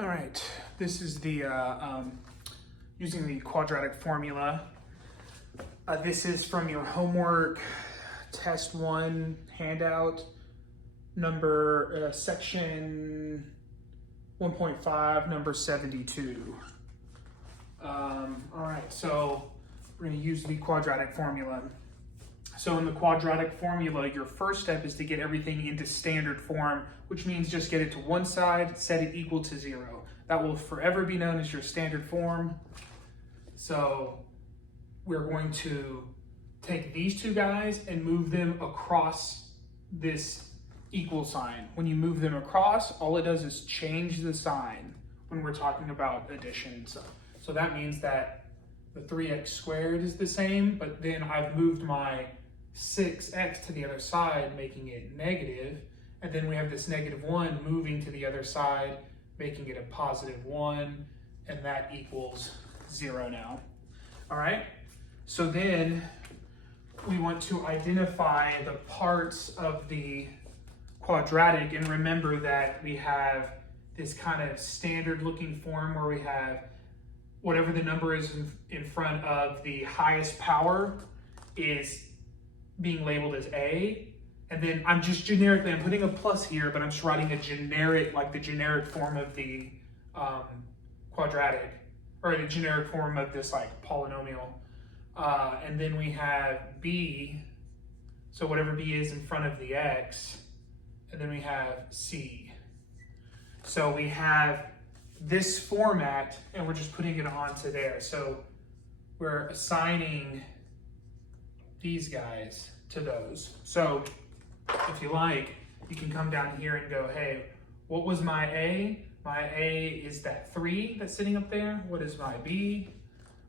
All right, this is the using the quadratic formula. This is from your homework test 1 handout, number section 1.5, number 72. All right, so we're going to use the quadratic formula. So in the quadratic formula, your first step is to get everything into standard form, which means just get it to one side, set it equal to 0. That will forever be known as your standard form. So we're going to take these two guys and move them across this equal sign. When you move them across, all it does is change the sign when we're talking about addition. So that means that the 3x squared is the same, but then I've moved my 6x to the other side, making it negative, and then we have this -1 moving to the other side, making it a +1, and that equals 0 now. All right, so then we want to identify the parts of the quadratic, and remember that we have this kind of standard looking form where we have whatever the number is in front of the highest power is being labeled as A, and then I'm putting a plus here, but I'm just writing a generic, like the generic form of the quadratic, or the generic form of this like polynomial. And then we have B, so whatever B is in front of the X, and then we have C. So we have this format, and we're just putting it onto there. So we're assigning these guys to those. So if you like, you can come down here and go, hey, what was my A? My A is that 3 that's sitting up there. What is my B?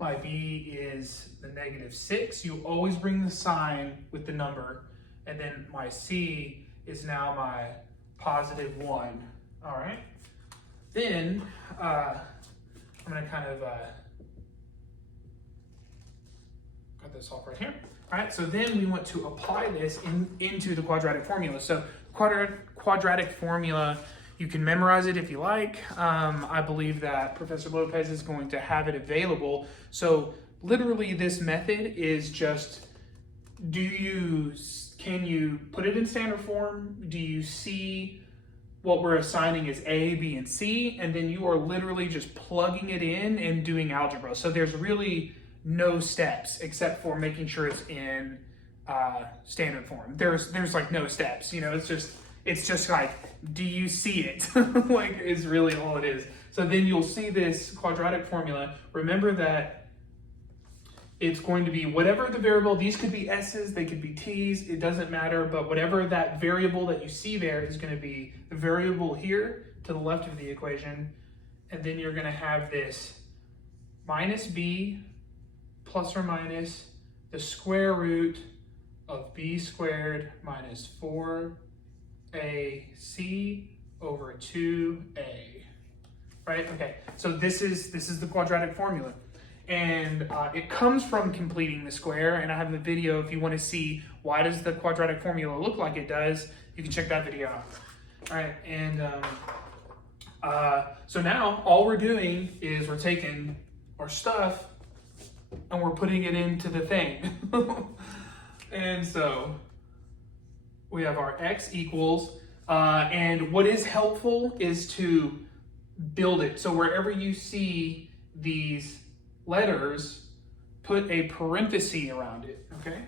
My B is the -6. You always bring the sign with the number. And then my C is now my +1. All right. Then I'm gonna kind of got this off right here. All right, so then we want to apply this into the quadratic formula. So quadratic formula, you can memorize it if you like. I believe that Professor Lopez is going to have it available. So literally this method is just, can you put it in standard form? Do you see what we're assigning is A, B, and C? And then you are literally just plugging it in and doing algebra. So there's really no steps except for making sure it's in standard form. There's like no steps, you know, it's just like, do you see it? Like, is really all it is. So then you'll see this quadratic formula. Remember that it's going to be whatever the variable, these could be S's, they could be T's, it doesn't matter, but whatever that variable that you see there is going to be the variable here to the left of the equation. And then you're going to have this minus B plus or minus the square root of b squared minus 4ac over 2a, right? Okay, so this is the quadratic formula. And it comes from completing the square, and I have the video if you want to see why does the quadratic formula look like it does, you can check that video out. All right, and so now all we're doing is we're taking our stuff and we're putting it into the thing. And so we have our x equals, and what is helpful is to build it. So wherever you see these letters, put a parenthesis around it, okay?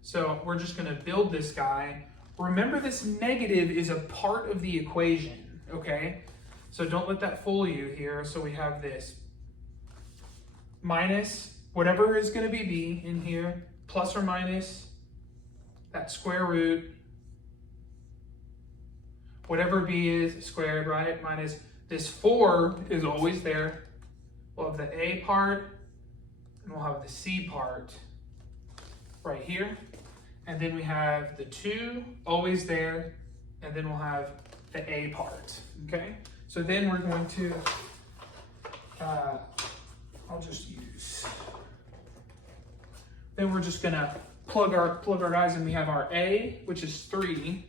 So we're just gonna build this guy. Remember, this negative is a part of the equation, okay? So don't let that fool you here. So we have this minus whatever is gonna be b in here, plus or minus that square root, whatever b is squared, right? Minus this 4 is always there. We'll have the a part, and we'll have the c part right here. And then we have the 2 always there, and then we'll have the a part, okay? So then we're going to, I'll just use, then we're just gonna plug our guys in. We have our a, which is 3.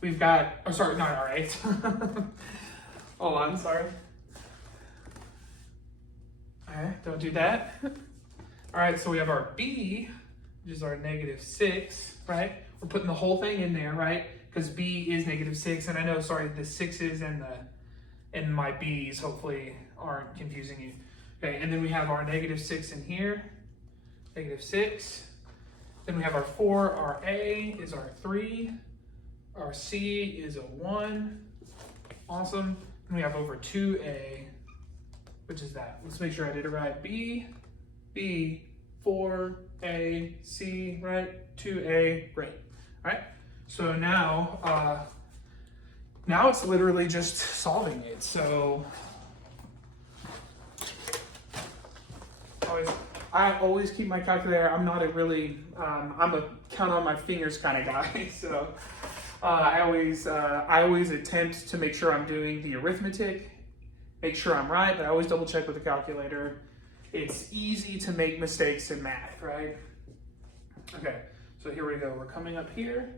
We've got, oh sorry, not our a. Hold on, sorry. All right, don't do that. All right, so we have our b, which is our -6, right? We're putting the whole thing in there, right? Because b is -6, and I know, sorry, the 6's and my b's hopefully aren't confusing you. Okay, and then we have our -6 in here, -6. Then we have our 4, our a is our 3, our c is a 1. Awesome. And we have over 2a, which is that. Let's make sure I did it right. B, 4, A, C, right? 2A, great. All right. So now, now it's literally just solving it. So I always keep my calculator. I'm not a really, I'm a count on my fingers kind of guy. So I always attempt to make sure I'm doing the arithmetic, make sure I'm right, but I always double check with the calculator. It's easy to make mistakes in math, right? Okay, so here we go. We're coming up here.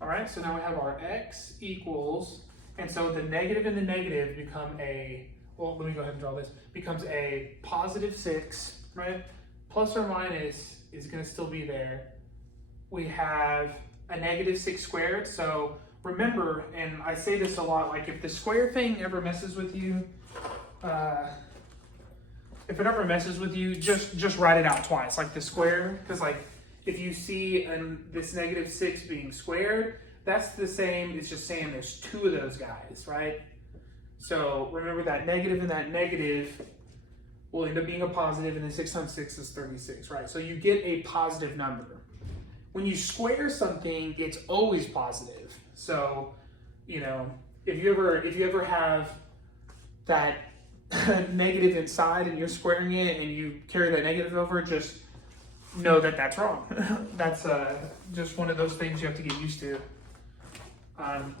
All right, so now we have our x equals, and so the negative and the negative become a, well, let me go ahead and draw this, becomes a +6, right? Plus or minus is gonna still be there. We have a -6 squared, so remember, and I say this a lot, like if the square thing ever messes with you, if it ever messes with you, just write it out twice, like the square, because like if you see this -6 being squared, that's the same, it's just saying there's two of those guys, right? So remember that negative and that negative will end up being a positive, and then 6 times 6 is 36, right? So you get a positive number. When you square something, it's always positive. So, you know, if you ever have that negative inside and you're squaring it and you carry that negative over, just know that that's wrong. That's just one of those things you have to get used to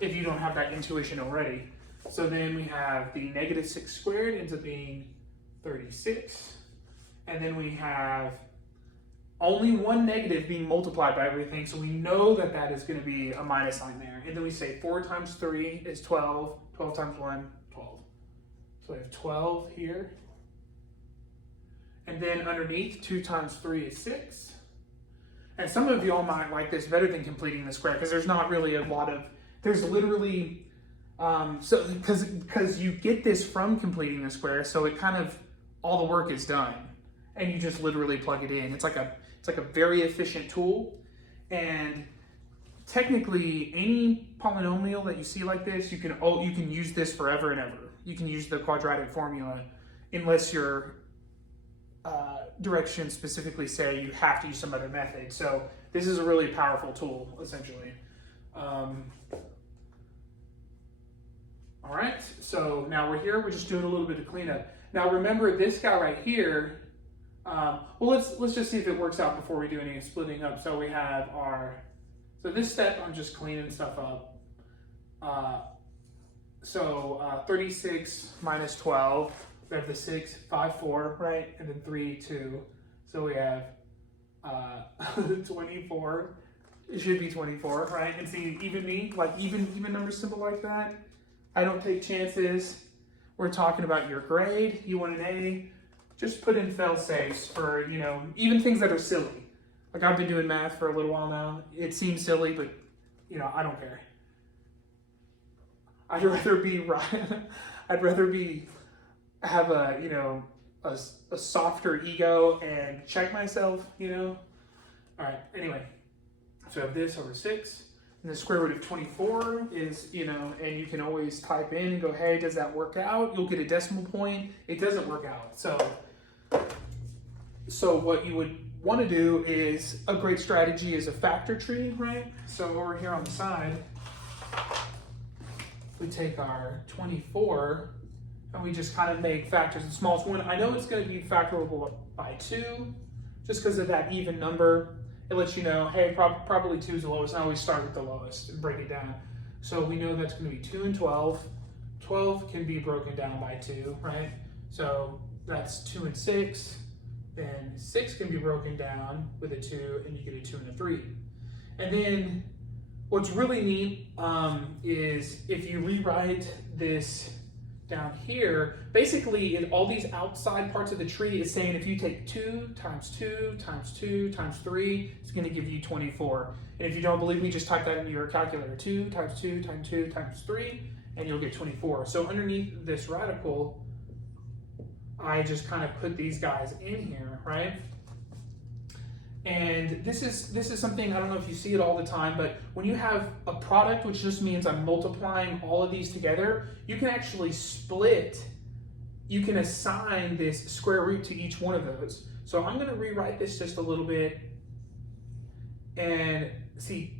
if you don't have that intuition already. So then we have the -6 squared ends up being 36. And then we have only one negative being multiplied by everything, so we know that that is going to be a minus sign there. And then we say 4 times 3 is 12, 12 times 1, 12. So we have 12 here. And then underneath, 2 times 3 is 6. And some of y'all might like this better than completing the square, because there's not really a lot of, there's literally, because you get this from completing the square, so it kind of, all the work is done. And you just literally plug it in. It's like a very efficient tool, and technically any polynomial that you see like this, you can use this forever and ever. You can use the quadratic formula unless your directions specifically say you have to use some other method. So this is a really powerful tool, essentially. All right, so now we're here. We're just doing a little bit of cleanup. Now remember this guy right here. Well, let's just see if it works out before we do any splitting up. So we have so this step, I'm just cleaning stuff up. 36 minus 12, we have the 6, 5, 4, right? And then 3, 2. So we have 24. It should be 24, right? And see, even number symbol like that, I don't take chances. We're talking about your grade. You want an A. Just put in fail-safes for, you know, even things that are silly. Like I've been doing math for a little while now. It seems silly, but, you know, I don't care. I'd rather be right. I'd rather have a, you know, a softer ego and check myself, you know. All right, anyway. So I have this over 6. And the square root of 24 is, you know, and you can always type in and go, hey, does that work out? You'll get a decimal point. It doesn't work out. So what you would want to do is, a great strategy is a factor tree, right? So over here on the side, we take our 24 and we just kind of make factors the smallest one. I know it's going to be factorable by 2 just because of that even number. It lets you know, hey, probably 2 is the lowest. I always start with the lowest and break it down. So we know that's going to be 2 and 12. 12 can be broken down by 2, right? So that's 2 and 6. Then 6 can be broken down with a 2, and you get a 2 and a 3. And then what's really neat is if you rewrite this down here, basically all these outside parts of the tree is saying if you take 2 times 2 times 2 times 3, it's going to give you 24. And if you don't believe me, just type that into your calculator. 2 times 2 times 2 times 3, and you'll get 24. So underneath this radical, I just kind of put these guys in here, right? And this is something, I don't know if you see it all the time, but when you have a product, which just means I'm multiplying all of these together, you can actually split, you can assign this square root to each one of those. So I'm going to rewrite this just a little bit. And see,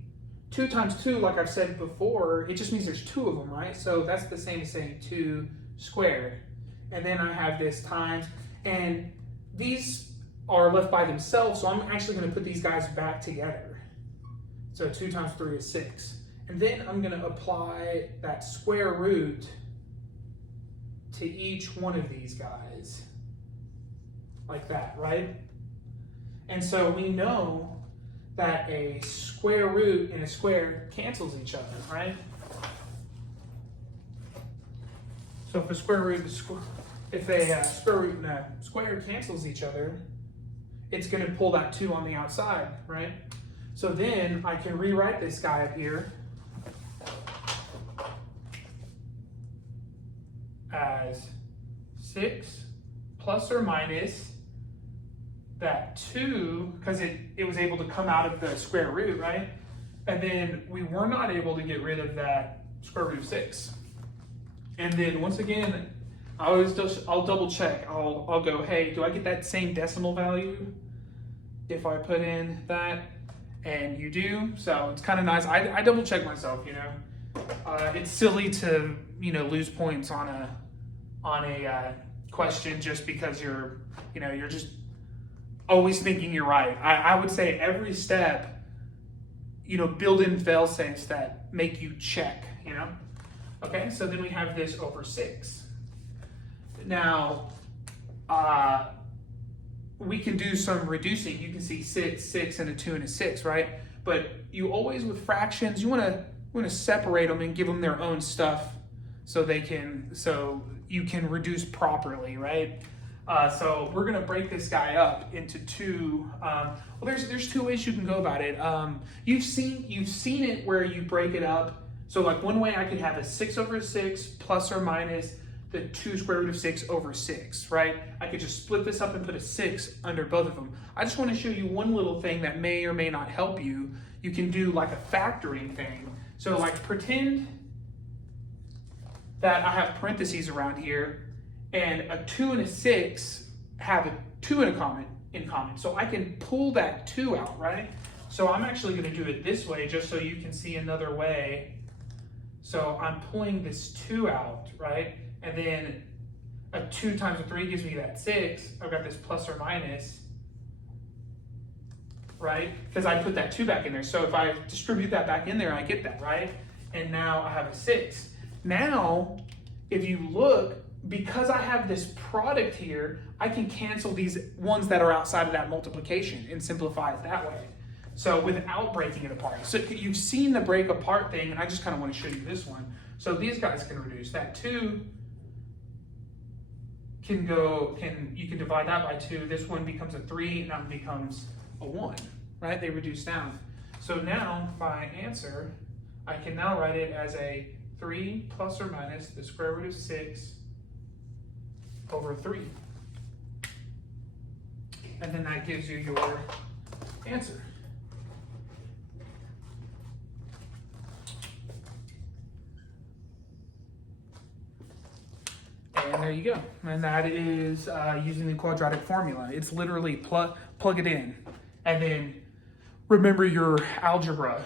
2 times 2, like I've said before, it just means there's 2 of them, right? So that's the same as saying 2 squared. And then I have this times, and these are left by themselves, so I'm actually going to put these guys back together. So 2 times 3 is 6. And then I'm going to apply that square root to each one of these guys. Like that, right? And so we know that a square root and a square cancels each other, right? So if a square root and a square root and a square cancels each other, it's going to pull that 2 on the outside, right? So then I can rewrite this guy up here as 6 plus or minus that 2, because it was able to come out of the square root, right? And then we were not able to get rid of that square root of 6. And then once again, I'll double check. I'll go, hey, do I get that same decimal value if I put in that? And you do, so it's kind of nice. I double check myself, you know. It's silly to, you know, lose points on a question just because you're just always thinking you're right. I would say every step, you know, build in fail-safes that make you check, you know. Okay, so then we have this over 6. Now, we can do some reducing. You can see 6, 6, and a 2 and a 6, right? But you always, with fractions, you want to separate them and give them their own stuff so you can reduce properly, right? So we're gonna break this guy up into 2. Well, there's 2 ways you can go about it. You've seen it where you break it up. So like one way I could have a 6 over 6 plus or minus the 2 square root of 6 over 6, right? I could just split this up and put a 6 under both of them. I just want to show you one little thing that may or may not help you. You can do like a factoring thing. So like pretend that I have parentheses around here, and a 2 and a 6 have a 2 in common. So I can pull that 2 out, right? So I'm actually going to do it this way just so you can see another way. So I'm pulling this 2 out, right? And then a 2 times a 3 gives me that 6. I've got this plus or minus, right? Because I put that 2 back in there. So if I distribute that back in there, I get that, right? And now I have a 6. Now, if you look, because I have this product here, I can cancel these ones that are outside of that multiplication and simplify it that way. So without breaking it apart. So you've seen the break apart thing, and I just kind of want to show you this one. So these guys can reduce. That 2 you can divide that by 2. This one becomes a 3, and that one becomes a 1, right? They reduce down. So now my answer, I can now write it as a 3 plus or minus the square root of 6 over 3. And then that gives you your answer. And there you go. And that is using the quadratic formula. It's literally plug it in. And then remember your algebra.